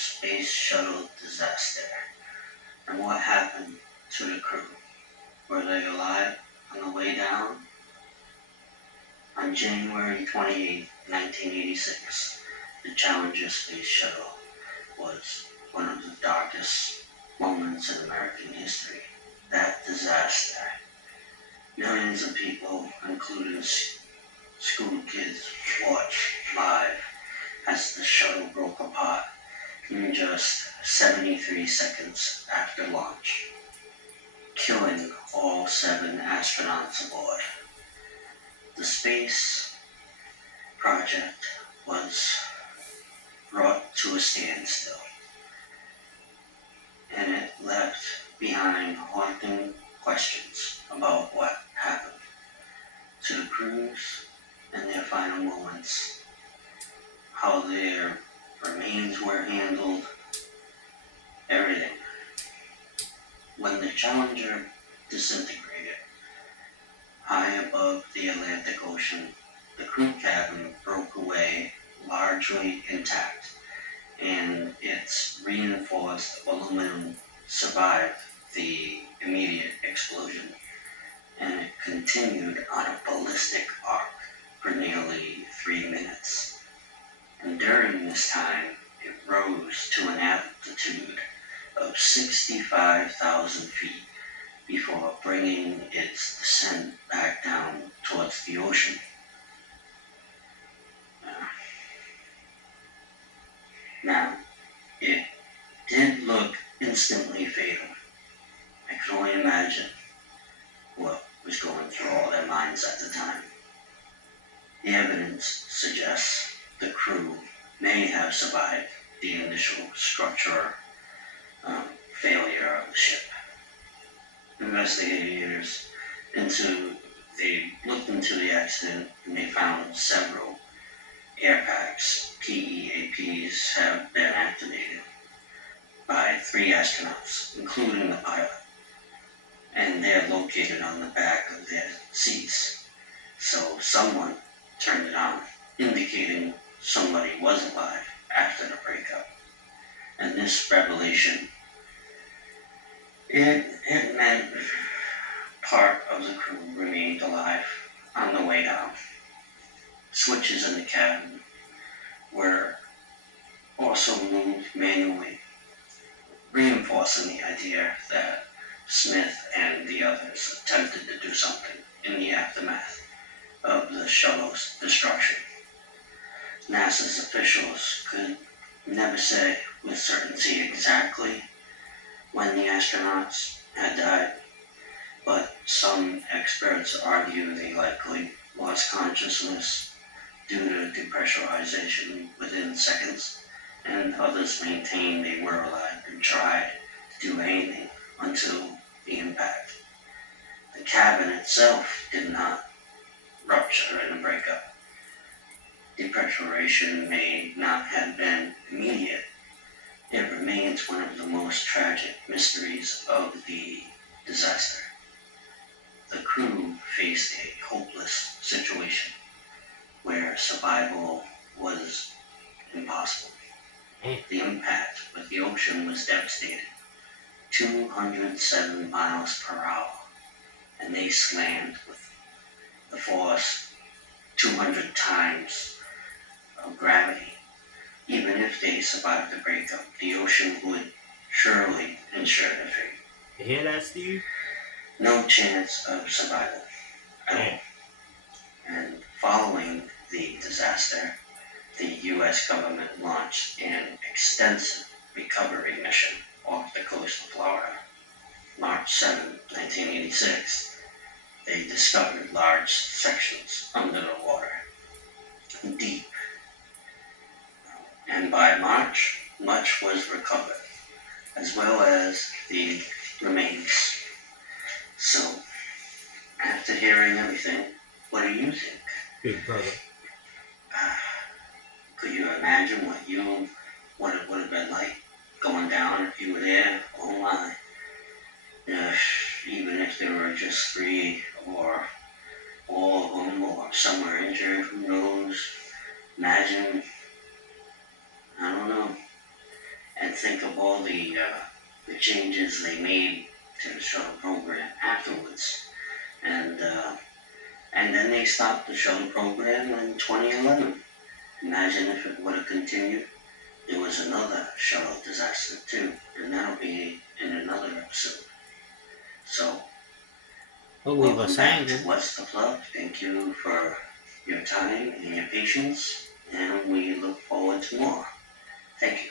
space shuttle disaster and what happened to the crew. Were they alive on the way down? On January 28, 1986, the Challenger space shuttle was one of the darkest moments in American history. That disaster. Millions of people, including school kids, watched live as the shuttle broke apart in just 73 seconds after launch, killing all 7 astronauts aboard. The space project was brought to a standstill, and it left behind haunting questions about what happened to the crews in their final moments, how their remains were handled, everything. When the Challenger disintegrated high above the Atlantic Ocean, the crew cabin broke away largely intact, and its reinforced aluminum survived the immediate explosion, and it continued on a ballistic arc for nearly 3 minutes. And during this time, it rose to an altitude of 65,000 feet before bringing its descent back down towards the ocean. Now, it did look instantly fatal. I can only imagine what was going through all their minds at the time. The evidence suggests the crew may have survived the initial structural failure of the ship. Investigators looked into the accident, and they found several air packs, PEAPs, have been activated by 3 astronauts, including the pilot, and they're located on the back of their seats. So someone turned it on, indicating somebody was alive after the breakup. And this revelation, it meant part of the crew remained alive on the way down. Switches in the cabin were also moved manually, reinforcing the idea that Smith and the others attempted to do something in the aftermath of the shuttle's destruction. NASA's officials could never say with certainty exactly when the astronauts had died, but some experts argue they likely lost consciousness due to depressurization within seconds, and others maintain they were alive and tried to do anything until the impact. The cabin itself did not rupture in a breakup. Depressurization may not have been immediate. It remains one of the most tragic mysteries of the disaster. The crew faced a hopeless situation where survival was impossible. The impact with the ocean was devastating. 207 miles per hour, and they slammed with the force 200 times of gravity. Even if they survived the breakup, the ocean would surely ensure their fate. You hear that, Steve? No chance of survival at all. And following the disaster, the U.S. government launched an extensive recovery mission off the coast of Florida. March 7, 1986, they discovered large sections under the water, deep. And by March, much was recovered, as well as the remains. So, after hearing everything, what do you think? Big brother. Could you imagine what it would have been like going down if you were there? Oh my. Even if there were just 3 or all of them or some were injured, who knows? Imagine, I don't know. and think of all the changes they made to the shuttle program afterwards. And then they stopped the shuttle program in 2011. Imagine if it would have continued. There was another shuttle disaster too, and that'll be in another episode. So, Don't leave welcome us back hanging. to What's the Fluff. Thank you for your time and your patience, and we look forward to more. Thank you.